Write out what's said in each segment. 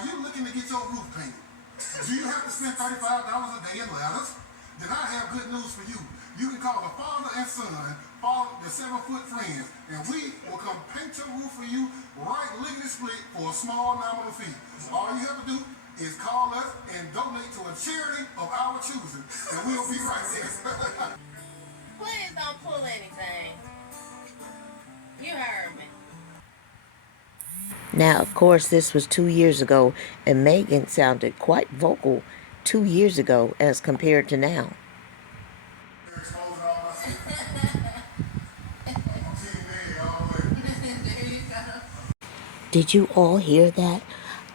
Are you looking to get your roof painted? Do you have to spend $35 a day in ladders? Then I have good news for you. You can call the father and son, the 7-foot friends, and we will come paint your roof for you right lickety split for a small nominal fee. All you have to do is call us and donate to a charity of our choosing, and we'll be right there. Please don't pull anything. You heard me. Now, of course, this was 2 years ago, and Megan sounded quite vocal 2 years ago as compared to now. Did you all hear that?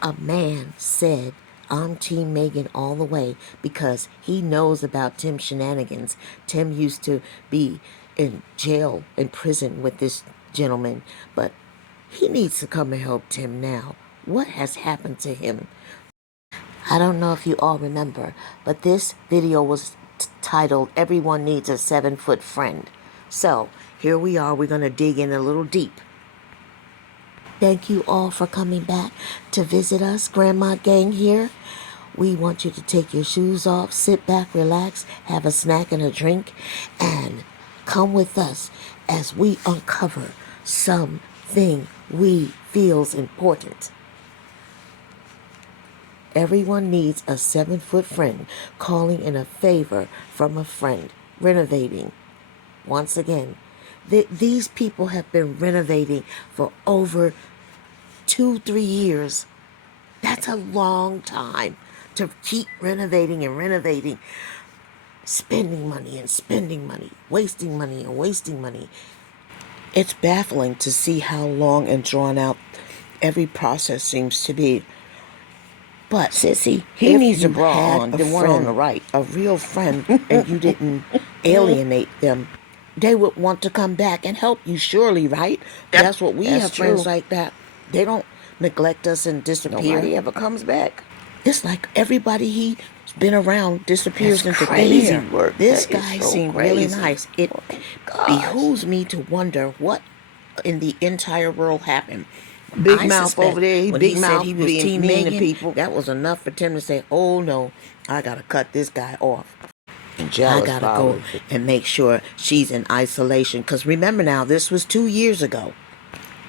A man said, I'm Team Megan all the way because he knows about Tim's shenanigans. Tim used to be in jail, in prison with this gentleman, but he needs to come and help Tim now. What has happened to him? I don't know if you all remember, but this video was titled, Everyone Needs a 7-Foot Friend. So, here we are. We're going to dig in a little deep. Thank you all for coming back to visit us. Grandma Gang here. We want you to take your shoes off, sit back, relax, have a snack and a drink, and come with us as we uncover something we feel's important. Everyone needs a 7-foot friend, calling in a favor from a friend, renovating. Once again, these people have been renovating for over 2-3 years. That's a long time to keep renovating and renovating, spending money and spending money, wasting money and wasting money. It's baffling to see how long and drawn out every process seems to be. But sissy, he needs a bra on, the one on the right, a real friend, and you didn't alienate them, they would want to come back and help you, surely, right? That's what we have friends like that. They don't neglect us and disappear. Nobody ever comes back. It's like everybody he's been around disappears into crazy work. This guy seemed really nice. It behooves me to wonder what in the entire world happened. Big mouth over there. When he said he was Team Megan, people, that was enough for Tim to say, oh no, I gotta cut this guy off. I gotta go and make sure she's in isolation. Because remember now, this was 2 years ago.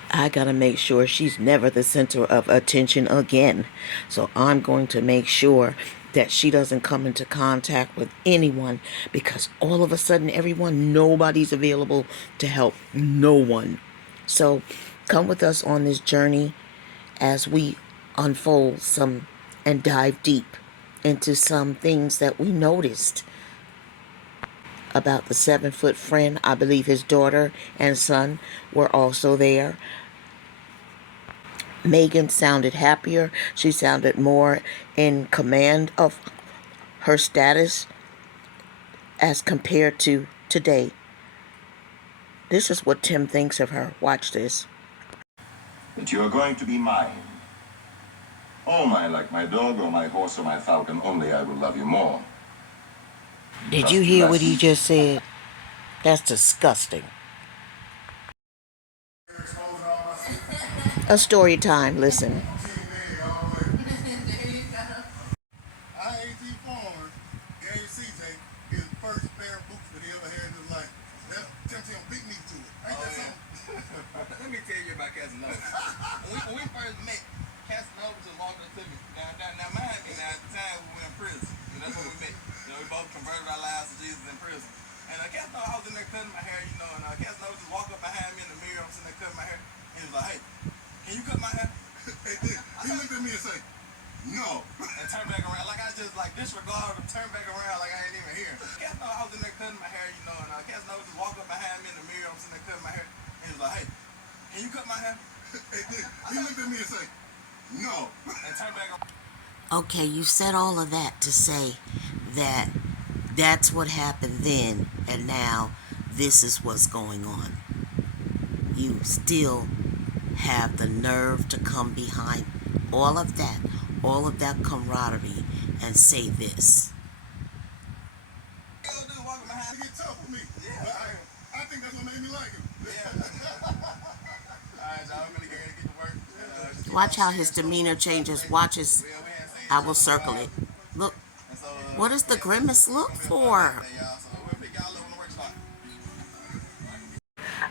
I gotta make sure she's never the center of attention again. So I'm going to make sure that she doesn't come into contact with anyone, because all of a sudden, nobody's available to help. No one. So come with us on this journey as we unfold some and dive deep into some things that we noticed about the 7-foot friend. I believe his daughter and son were also there. Megan sounded happier. She sounded more in command of her status as compared to today. This is what Tim thinks of her. Watch this. That you are going to be mine. Oh my, like my dog or my horse or my falcon, only I will love you more. Did you hear what he just said? That's disgusting. A story time, listen. IAG Farms gave CJ his first pair of boots that he ever had in his life. Tim beat me to it. Ain't that something? Let me tell you about Casanova. when we first met, Casanova just walked up to me. Now mind me, at the time we were in prison. That's when we met. We both converted our lives to Jesus in prison. And Casanova, I was in there cutting my hair, and Casanova just walked up behind me in the mirror. I'm sitting there cutting my hair. And he was like, hey, can you cut my hair? He looked at me and said, no. And turned back around. Like I just disregarded him, turned back around like I ain't even here. Casanova, I was in there cutting my hair, and Casanova just walked up behind me in the mirror. I'm sitting there cutting my hair. And he was like, hey, can you cut my hair? He looked at me and said, no. And turned back around. Okay, you said all of that to say that that's what happened then, and now this is what's going on. You still have the nerve to come behind all of that camaraderie and say this. He get tough with me. Yeah. I think that's what made me like him. Yeah. Alright, y'all, I'm gonna get to work. Watch how his demeanor changes. Watch his. I will circle it. Look. And so, What does the grimace look for? y'all. So we'll pick y'all up when the work starts.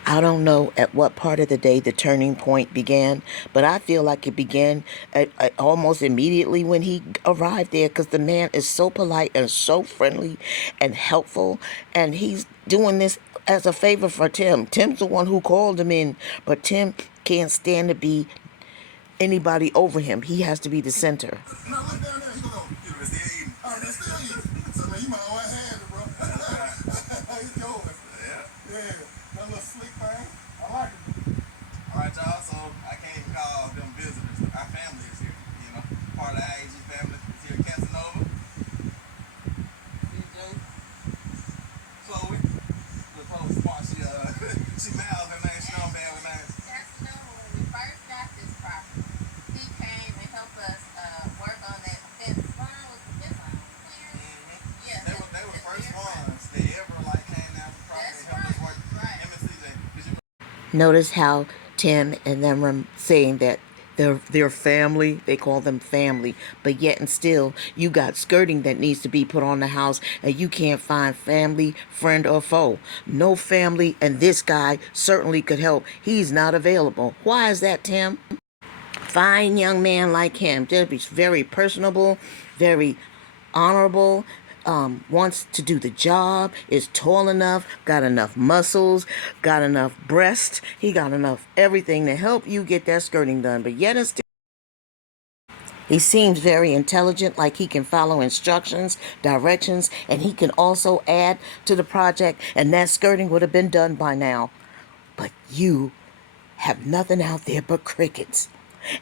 I don't know at what part of the day the turning point began, but I feel like it began almost immediately when he arrived there, because the man is so polite and so friendly and helpful, and he's doing this as a favor for Tim. Tim's the one who called him in, but Tim can't stand to be anybody over him. He has to be the center. Now look down there, he go, You know, still eating. oh, they still eating. So man, you might owe a hand, bro. He's yours. Yeah, that little slick thing. I like it. All right, y'all. So I can't even call them visitors. Our family is here. You know, part of the IAG family is here. Casanova, CJ, Chloe. The post smart. She mouths her name. She don't bad with names. Casanova, when we first got this property, he came and helped us work on that fence line. Was the fence line clear? Yeah. They were the first ones that ever like came down to the property and helped us work. Right. Him and CJ. Did you? Notice how Tim and them are saying that they're family. They call them family, but yet and still you got skirting that needs to be put on the house, and you can't find family, friend, or foe. No family, and this guy certainly could help. He's not available. Why is that, Tim? Fine young man like him, just be very personable, very honorable, wants to do the job, is tall enough, got enough muscles, got enough breast, he got enough everything to help you get that skirting done. But yet and still, he seems very intelligent, like he can follow instructions, directions, and he can also add to the project, and that skirting would have been done by now. But you have nothing out there but crickets.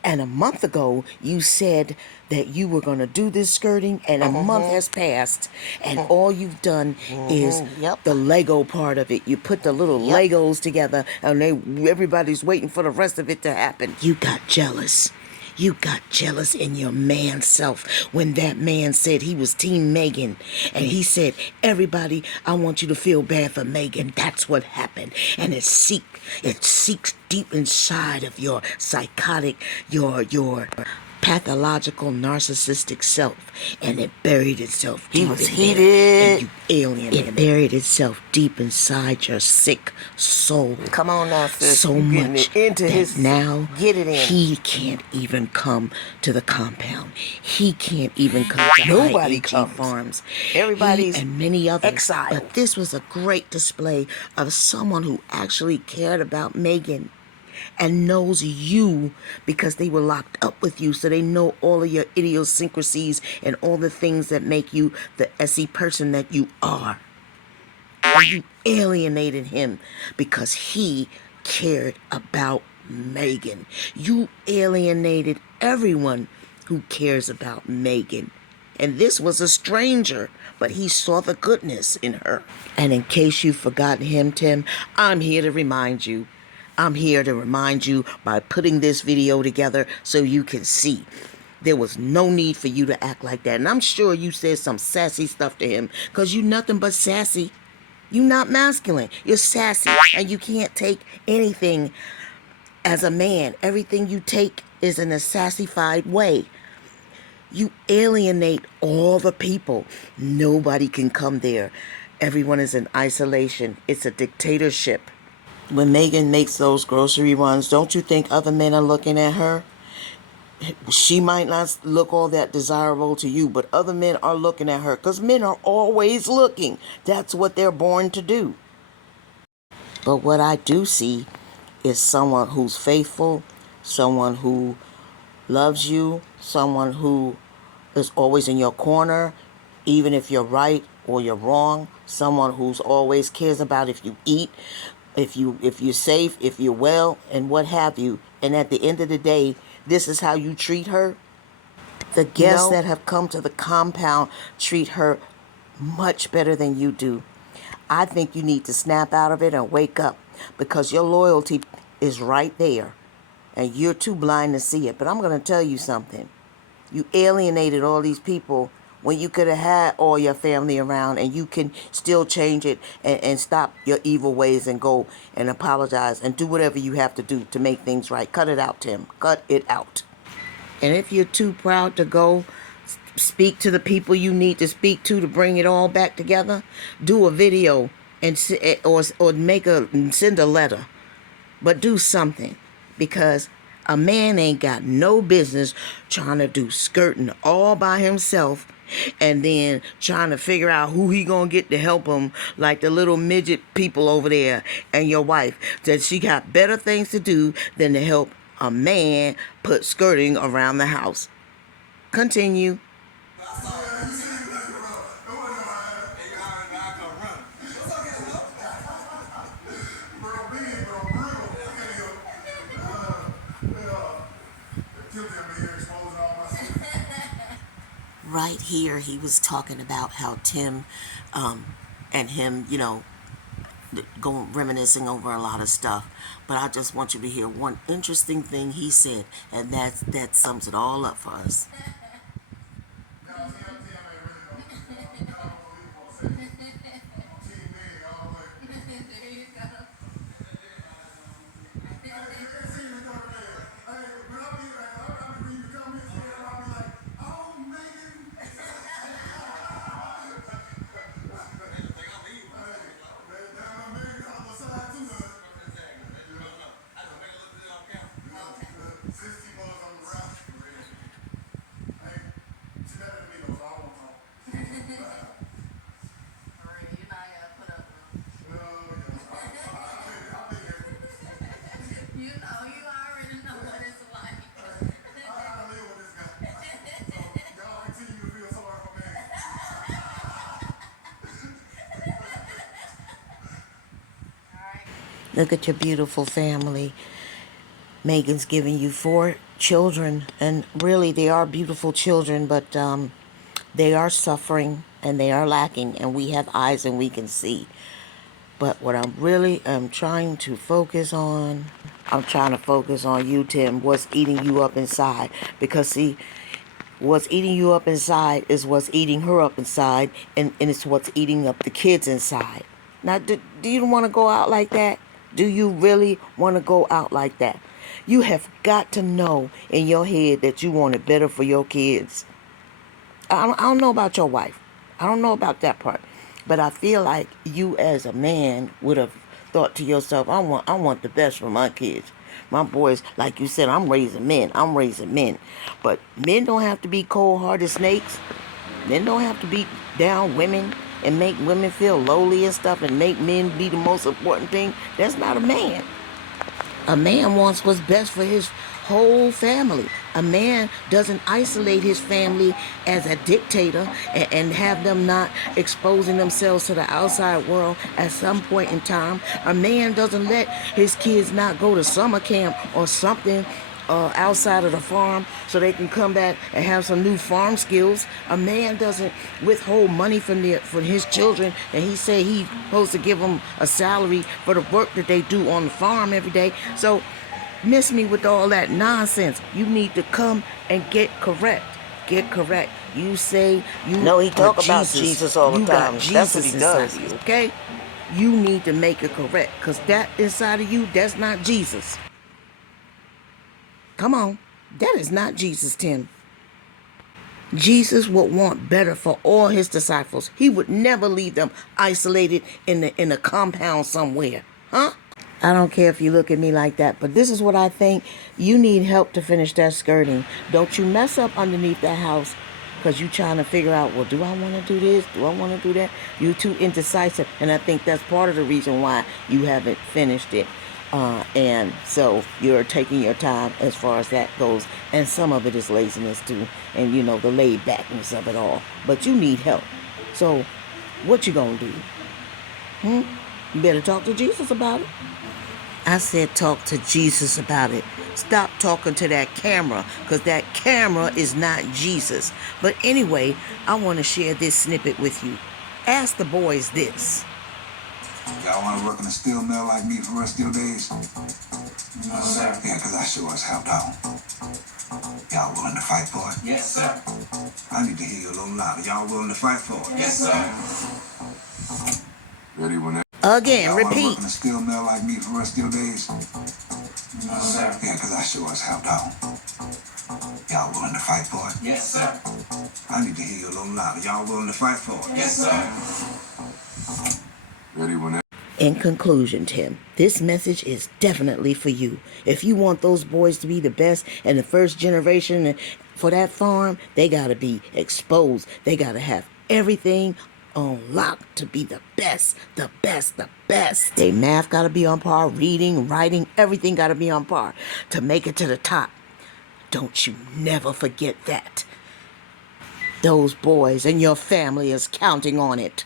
And a month ago, you said that you were going to do this skirting, and a month has passed, and all you've done is the Lego part of it. You put the little Legos together, and everybody's waiting for the rest of it to happen. You got jealous. You got jealous in your man self when that man said he was Team Megan. And he said, everybody, I want you to feel bad for Megan. That's what happened. And it seeks deep inside of your psychotic, your pathological narcissistic self, and it buried itself deep. He was heated, and you alienated. It buried itself deep inside your sick soul. Come on now, sis. So you much into that his now get it in. He can't even come to the compound. He can't even come to Nobody IAG comes. Farms. Everybody's He and many others. exiled. But this was a great display of someone who actually cared about Megan and knows you, because they were locked up with you, so they know all of your idiosyncrasies and all the things that make you the SE person that you are. And you alienated him because he cared about Megan. You alienated everyone who cares about Megan. And this was a stranger, but he saw the goodness in her. And in case you've forgotten him, Tim, I'm here to remind you. I'm here to remind you by putting this video together so you can see. There was no need for you to act like that. And I'm sure you said some sassy stuff to him, because you nothing but sassy. You're not masculine. You're sassy. And you can't take anything as a man. Everything you take is in a sassified way. You alienate all the people. Nobody can come there. Everyone is in isolation. It's a dictatorship. When Megan makes those grocery runs, don't you think other men are looking at her? She might not look all that desirable to you, but other men are looking at her, because men are always looking. That's what they're born to do. But what I do see is someone who's faithful, someone who loves you, someone who is always in your corner, even if you're right or you're wrong, someone who's always cares about if you eat, if you're safe, if you're well, and what have you. And at the end of the day, this is how you treat her. The guests that have come to the compound treat her much better than you do. I think you need to snap out of it and wake up, because your loyalty is right there and you're too blind to see it. But I'm going to tell you something. You alienated all these people when you could have had all your family around, and you can still change it and stop your evil ways and go and apologize and do whatever you have to do to make things right. Cut it out, Tim. Cut it out. And if you're too proud to go speak to the people you need to speak to bring it all back together, do a video and or make a send a letter, but do something, because a man ain't got no business trying to do skirting all by himself and then trying to figure out who he gonna get to help him, like the little midget people over there and your wife, that she got better things to do than to help a man put skirting around the house. Continue. Right here, he was talking about how Tim and him, going reminiscing over a lot of stuff. But I just want you to hear one interesting thing he said, and that sums it all up for us. Look at your beautiful family. Megan's giving you 4 children, and really they are beautiful children, but they are suffering and they are lacking, and we have eyes and we can see. But what I'm really trying to focus on, I'm trying to focus on you, Tim, what's eating you up inside. Because see, what's eating you up inside is what's eating her up inside, and it's what's eating up the kids inside. Now, do you want to go out like that? Do you really want to go out like that? You have got to know in your head that you want it better for your kids. I don't know about your wife. I don't know about that part. But I feel like you as a man would have thought to yourself, I want the best for my kids. My boys, like you said, I'm raising men. But men don't have to be cold-hearted snakes. Men don't have to beat down women and make women feel lowly and stuff and make men be the most important thing. That's not a man. A man wants what's best for his whole family. A man doesn't isolate his family as a dictator and have them not exposing themselves to the outside world at some point in time. A man doesn't let his kids not go to summer camp or something outside of the farm so they can come back and have some new farm skills. A man doesn't withhold money from his children, and he say he's supposed to give them a salary for the work that they do on the farm every day. So miss me with all that nonsense. You need to come and get correct. Get correct. You say you No, he talk are about Jesus all the you time. Got Jesus That's what he does. inside of you, okay? You need to make it correct, because that inside of you, that's not Jesus. Come on. That is not Jesus, Tim. Jesus would want better for all his disciples. He would never leave them isolated in a compound somewhere. Huh? I don't care if you look at me like that, but this is what I think. You need help to finish that skirting. Don't you mess up underneath that house because you trying to figure out, well, do I want to do this? Do I want to do that? You're too indecisive, and I think that's part of the reason why you haven't finished it. And so you're taking your time as far as that goes. And some of it is laziness too. And the laid backness of it all. But you need help. So what you gonna do? You better talk to Jesus about it. I said talk to Jesus about it. Stop talking to that camera, because that camera is not Jesus. But anyway, I want to share this snippet with you. Ask the boys this. Y'all want to work in a steel mill like me for the rest of your days? No, sir. Yeah, because I sure as hell don't. Y'all willing to fight for it? Yes, sir. I need to hear you a little louder. Y'all willing to fight for it? Yes, sir. Ready when that... Again, Y'all want to repeat. work in a steel mill like me for the rest of your days? No, sir. Yeah, because I sure as hell don't. Y'all willing to fight for it? Yes, sir. I need to hear you a little louder. Y'all willing to fight for it? Yes, sir. Ready whenever. In conclusion, Tim, this message is definitely for you. If you want those boys to be the best and the first generation for that farm, they got to be exposed. They got to have everything on lock to be the best, the best, the best. They math got to be on par, reading, writing, everything got to be on par to make it to the top. Don't you never forget that. Those boys and your family is counting on it.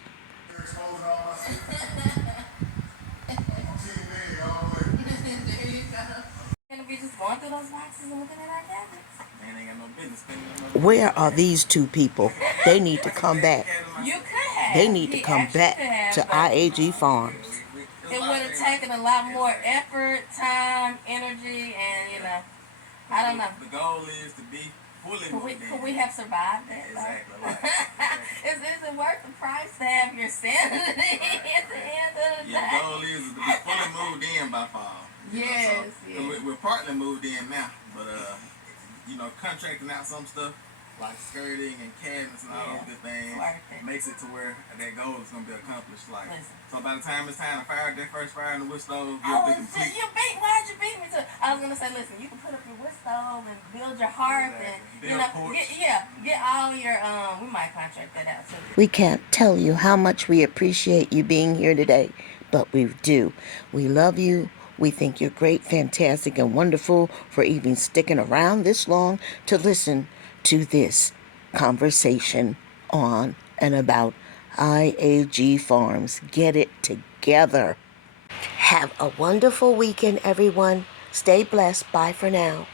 You're exposing all my secrets. I'm Team Manny all the way. There you go. Gonna be just going through those boxes and looking at our cabinets. Man ain't got no business spending no money. Where are these two people? They need to come back. You could have. They need to He come actually back could have, to but IAG Farms. it would have taken a lot more effort, time, energy, and I don't know. The goal is to be fully moved in. Could we have survived that? though? Exactly. Right. Is it worth the price to have your sanity at the end of the Yeah, the day? goal is to be fully moved in by fall. Yes, So, yes. we're partly moved in now, but contracting out some stuff like skirting and cabinets and all Yeah, those good things worth it. makes it to where that goal is gonna be accomplished. Like, Listen. so by the time it's time to fire that first fire in the wood stove, Oh, you'll be complete. why'd you beat me to? I was gonna say, listen, you can put up your wood stove and build your hearth and Build a porch. get all your we might contract that out too. We can't tell you how much we appreciate you being here today, but we do. We love you. We think you're great, fantastic, and wonderful for even sticking around this long to listen to this conversation on and about IAG Farms. Get it together. Have a wonderful weekend, everyone. Stay blessed. Bye for now.